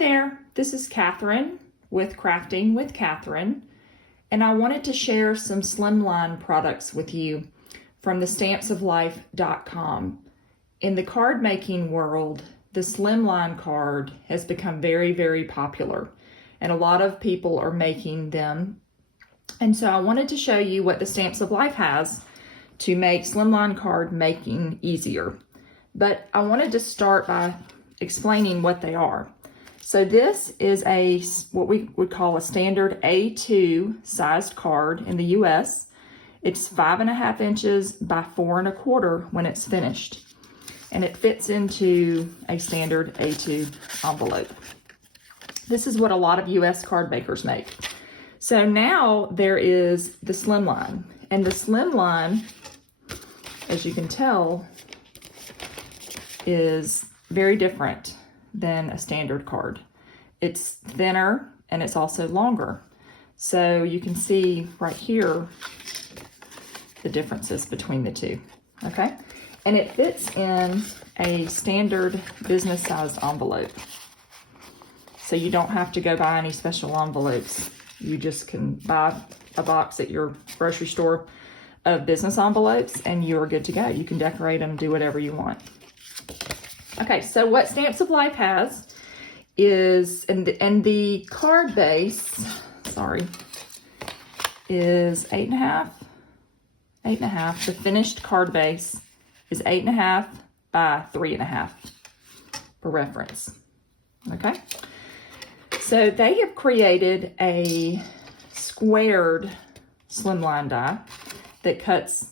there, this is Katherine with Crafting with Katherine, and I wanted to share some Slimline products with you from the stampsoflife.com. In the card making world, the Slimline card has become very, very popular, and a lot of people are making them. And so I wanted to show you what the Stamps of Life has to make Slimline card making easier. But I wanted to start by explaining what they are. So this is what we would call a standard A2 sized card in the US. It's 5.5 inches by 4 1/4 when it's finished. And it fits into a standard A2 envelope. This is what a lot of US card makers make. So now there is the Slimline. And the Slimline, as you can tell, is very different than a standard card. It's thinner and it's also longer. So you can see right here the differences between the two, okay? And it fits in a standard business size envelope. So you don't have to go buy any special envelopes. You just can buy a box at your grocery store of business envelopes and you're good to go. You can decorate them, do whatever you want. Okay, so what Stamps of Life has is, and the card base, is 8.5. The finished card base is 8.5 by 3.5 for reference. Okay, so they have created a squared Slimline die that cuts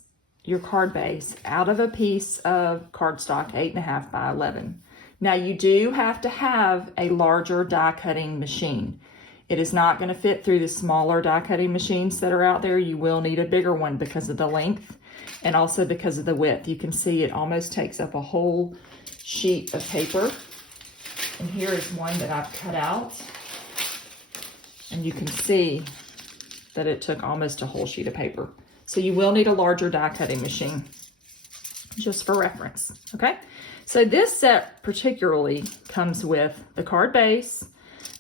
your card base out of a piece of cardstock 8.5 by 11. Now you do have to have a larger die cutting machine. It is not going to fit through the smaller die cutting machines that are out there. You will need a bigger one because of the length and also because of the width. You can see it almost takes up a whole sheet of paper. And here is one that I've cut out. And you can see that it took almost a whole sheet of paper. So you will need a larger die cutting machine, just for reference, okay? So this set particularly comes with the card base,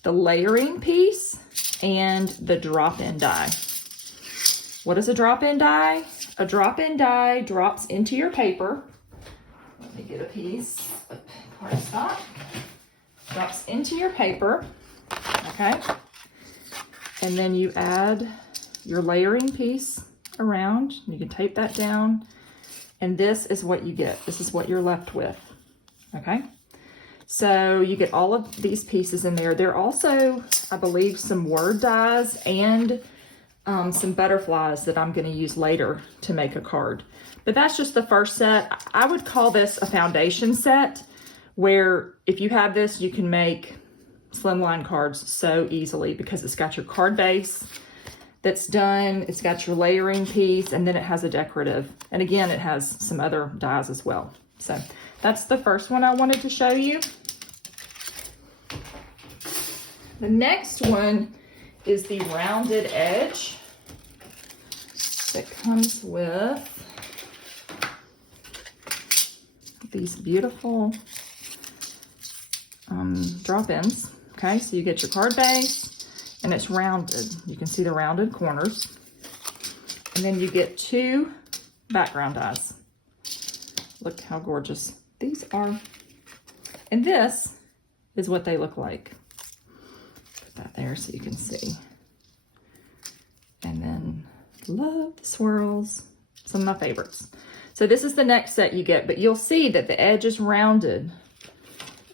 the layering piece, and the drop-in die. What is a drop-in die? A drop-in die drops into your paper. Let me get a piece of cardstock. Drops into your paper, okay? And then you add your layering piece around. You can tape that down. And this is what you get. This is what you're left with, okay? So you get all of these pieces in there. There are also, I believe, some word dies and some butterflies that I'm going to use later to make a card. But that's just the first set. I would call this a foundation set, where if you have this, you can make Slimline cards so easily because it's got your card base that's done, it's got your layering piece, and then it has a decorative. And again, it has some other dies as well. So that's the first one I wanted to show you. The next one is the rounded edge that comes with these beautiful drop-ins. Okay, so you get your card base and it's rounded. You can see the rounded corners. And then you get 2 background dies. Look how gorgeous these are. And this is what they look like. Put that there so you can see. And then love the swirls. Some of my favorites. So this is the next set you get, but you'll see that the edge is rounded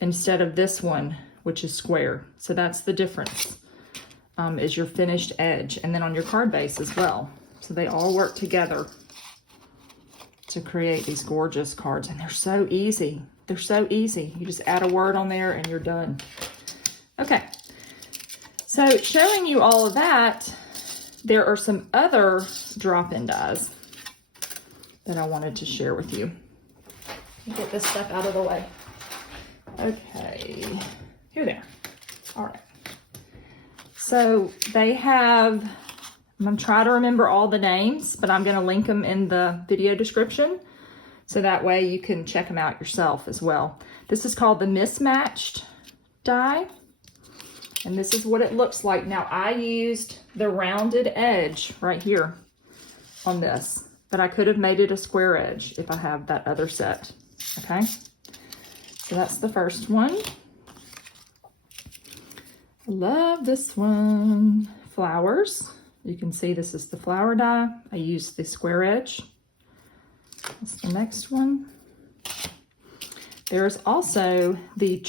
instead of this one, which is square. So that's the difference, is your finished edge. And then on your card base as well. So they all work together to create these gorgeous cards. And they're so easy. They're so easy. You just add a word on there and you're done. Okay. So showing you all of that, there are some other drop-in dies that I wanted to share with you. Get this stuff out of the way. Okay, here they are. All right. So they have, I'm going to try to remember all the names, but I'm going to link them in the video description. So that way you can check them out yourself as well. This is called the Mismatched die. And this is what it looks like. Now, I used the rounded edge right here on this, but I could have made it a square edge if I have that other set, okay? So that's the first one. I love this one. Flowers. You can see this is the flower die. I used the square edge. That's the next one. There's also the,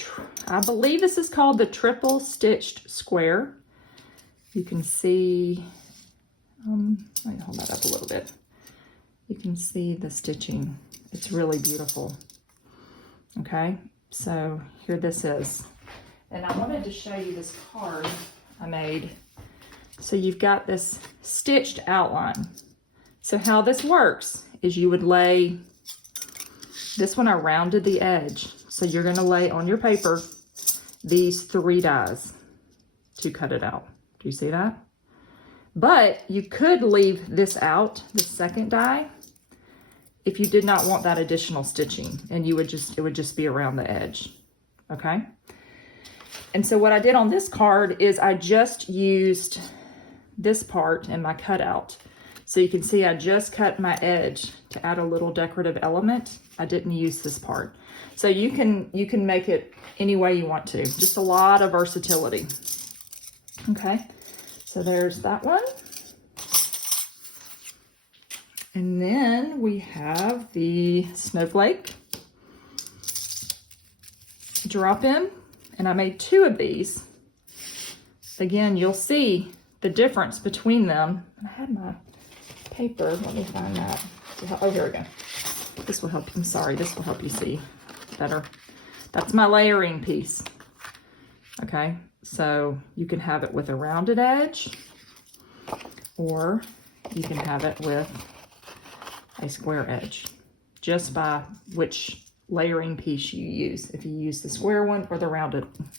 I believe this is called the triple stitched square. You can see, let me hold that up a little bit. You can see the stitching. It's really beautiful. Okay, so here this is. And I wanted to show you this card I made. So you've got this stitched outline. So how this works is you would lay, this one I rounded the edge. So you're gonna lay on your paper these 3 dies to cut it out. Do you see that? But you could leave this out, the second die, if you did not want that additional stitching, and you would just, it would just be around the edge, okay? And so what I did on this card is I just used this part in my cutout. So you can see I just cut my edge to add a little decorative element. I didn't use this part. So you can make it any way you want to. Just a lot of versatility. Okay, so there's that one. And then we have the snowflake drop in, and I made 2 of these. Again, you'll see the difference between them. I had my paper, let me find that. Oh, here we go. This will help, I'm sorry, this will help you see better. That's my layering piece. Okay, so you can have it with a rounded edge, or you can have it with a square edge, just by which layering piece you use, if you use the square one or the rounded one.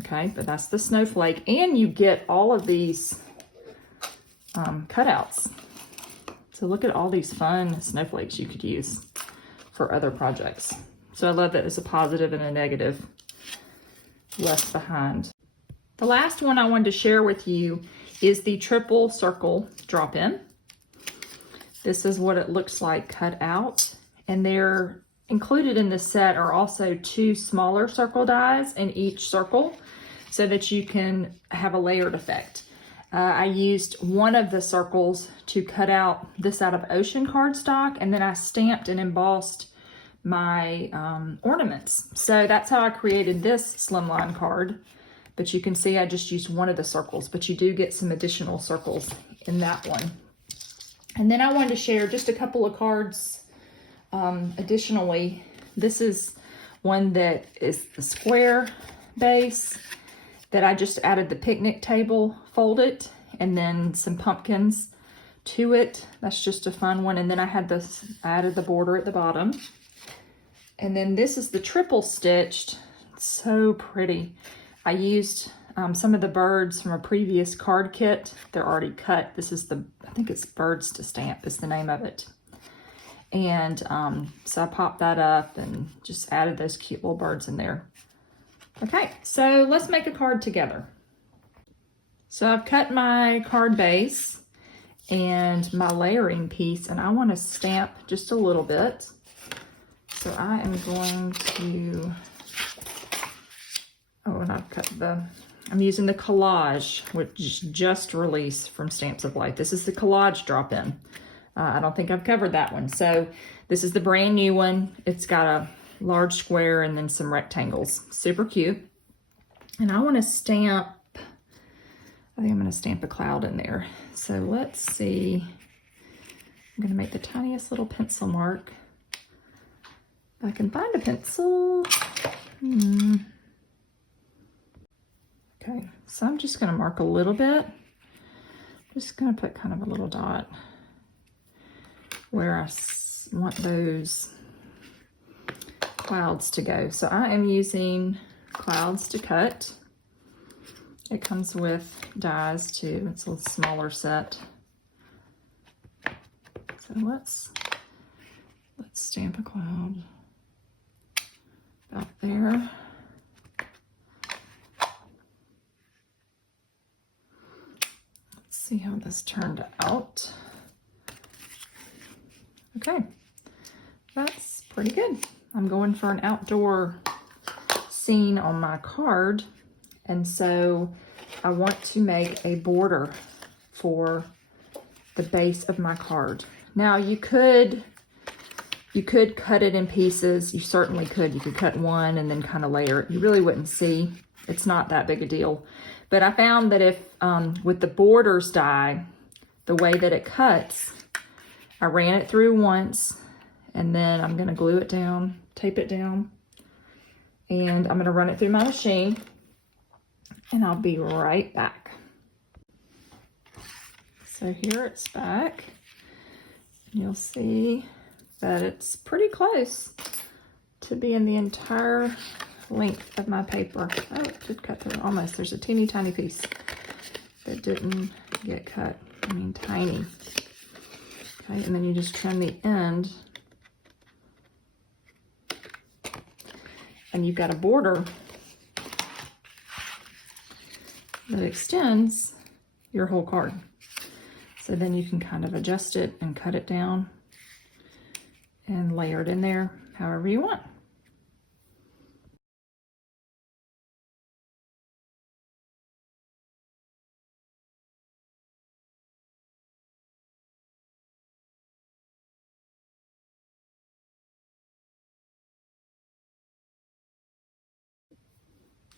Okay, but that's the snowflake, and you get all of these cutouts. So look at all these fun snowflakes you could use for other projects. So I love that it's a positive and a negative left behind. The last one I wanted to share with you is the triple circle drop-in. This is what it looks like cut out, and they're included in this set are also 2 smaller circle dies in each circle so that you can have a layered effect. I used one of the circles to cut out this out of ocean cardstock, and then I stamped and embossed my ornaments. So that's how I created this slimline card. But you can see I just used one of the circles, but you do get some additional circles in that one. And then I wanted to share just a couple of cards additionally. This is one that is the square base that I just added the picnic table folded and then some pumpkins to it. That's just a fun one. And then I had this, I added the border at the bottom. And then this is the triple stitched. It's so pretty. I used some of the birds from a previous card kit. They're already cut. This is the, I think it's Birds to Stamp is the name of it. And so I popped that up and just added those cute little birds in there. Okay, so let's make a card together. So I've cut my card base and my layering piece, and I want to stamp just a little bit. So I am going to, oh, and I've cut the, I'm using the collage, which just released from Stamps of Life. This is the collage drop-in. I don't think I've covered that one. So this is the brand new one. It's got a large square and then some rectangles. Super cute. And I want to stamp, I think I'm going to stamp a cloud in there. So let's see. I'm going to make the tiniest little pencil mark. If I can find a pencil. Okay, so I'm just going to mark a little bit. Just going to put kind of a little dot where I want those clouds to go. So I am using clouds to cut. It comes with dies too. It's a smaller set. So let's stamp a cloud about there. see how this turned out. Okay, that's pretty good. I'm going for an outdoor scene on my card, and so I want to make a border for the base of my card. Now you could cut it in pieces. You certainly could. You could cut one and then kind of layer it. You really wouldn't see. It's not that big a deal. But I found that if with the borders die, the way that it cuts, I ran it through once, and then I'm going to glue it down, tape it down, and I'm going to run it through my machine, and I'll be right back. So here it's back. You'll see that it's pretty close to being the entire length of my paper. Oh, it did cut through almost. There's a teeny tiny piece that didn't get cut. I mean, tiny. Okay, and then you just trim the end, and you've got a border that extends your whole card. So then you can kind of adjust it and cut it down and layer it in there however you want.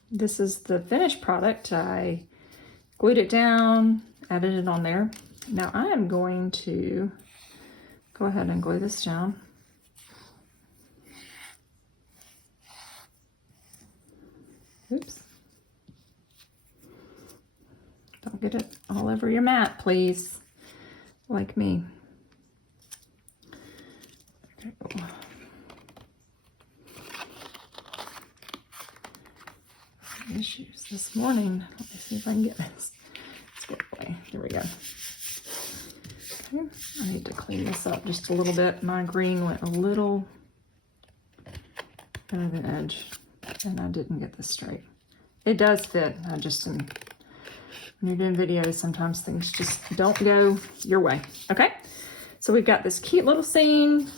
This is the finished product. I glued it down, added it on there. Now I am going to go ahead and glue this down. Oops. Don't get it all over your mat, please, like me. Okay. Issues this morning. Let me see if I can get this squared away. Here we go. Okay, I need to clean this up just a little bit. My green went a little over the edge, and I didn't get this straight. It does fit. I just am, when you're doing videos, sometimes things just don't go your way. Okay, so we've got this cute little scene.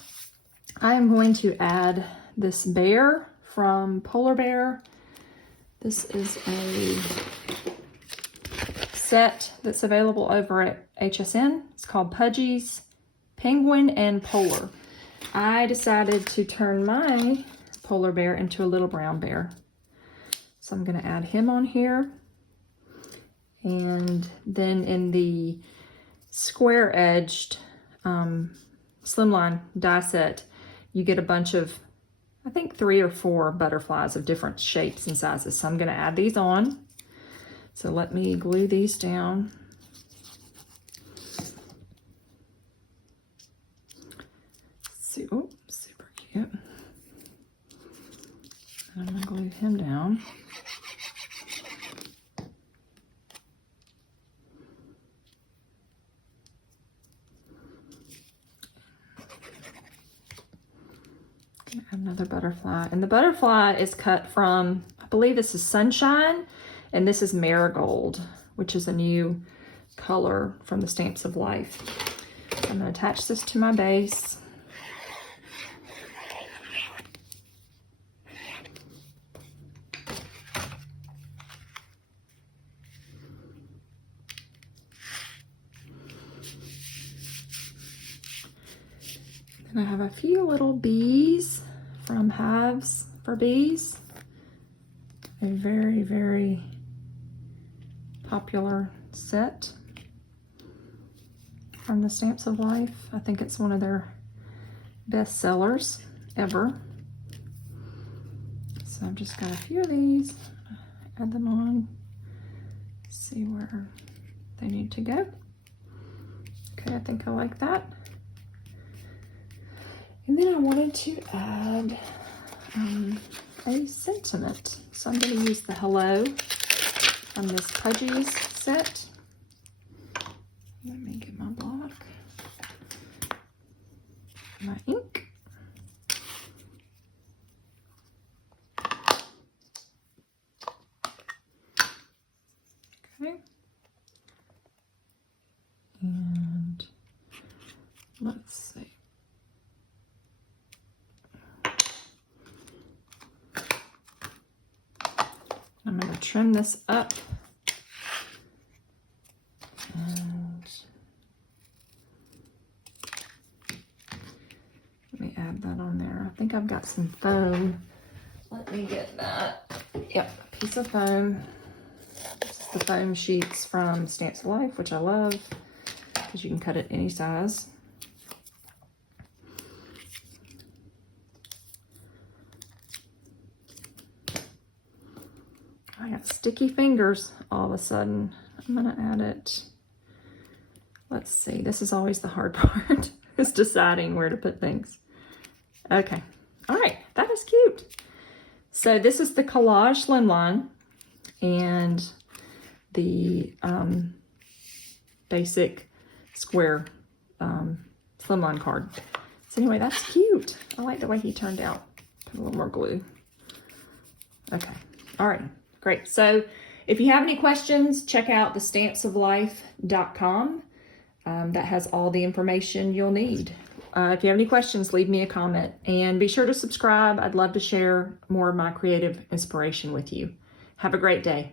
I am going to add this bear from Polar Bear. This is a set that's available over at HSN. It's called Pudgy's Penguin and Polar. I decided to turn my polar bear into a little brown bear. So I'm going to add him on here. And then in the square-edged Slimline die set, you get a bunch of, I think 3 or 4 butterflies of different shapes and sizes. So I'm going to add these on. So let me glue these down. Oh, super cute. I'm going to glue him down. Add another butterfly, and the butterfly is cut from, I believe this is Sunshine, and this is Marigold, which is a new color from the Stamps of Life. I'm going to attach this to my base. And I have a few little bees from Hives for Bees. A very, very popular set from the Stamps of Life. I think it's one of their best sellers ever. So I've just got a few of these. Add them on. See where they need to go. Okay, I think I like that. And then I wanted to add a sentiment. So I'm going to use the Hello from this Pudgy's set. Let me get my block, my ink. Okay. Let's see. I'm going to trim this up. And let me add that on there. I think I've got some foam. Let me get that. Yep, a piece of foam. This is the foam sheets from Stamps of Life, which I love because you can cut it any size. I got sticky fingers all of a sudden. I'm gonna add it. Let's see, this is always the hard part, is deciding where to put things. Okay, all right, that is cute. So this is the Collage Slimline and the basic square Slimline card. So anyway, that's cute. I like the way he turned out. Put a little more glue. Okay, all right. Great. So if you have any questions, check out the stampsoflife.com. That has all the information you'll need. If you have any questions, leave me a comment and be sure to subscribe. I'd love to share more of my creative inspiration with you. Have a great day.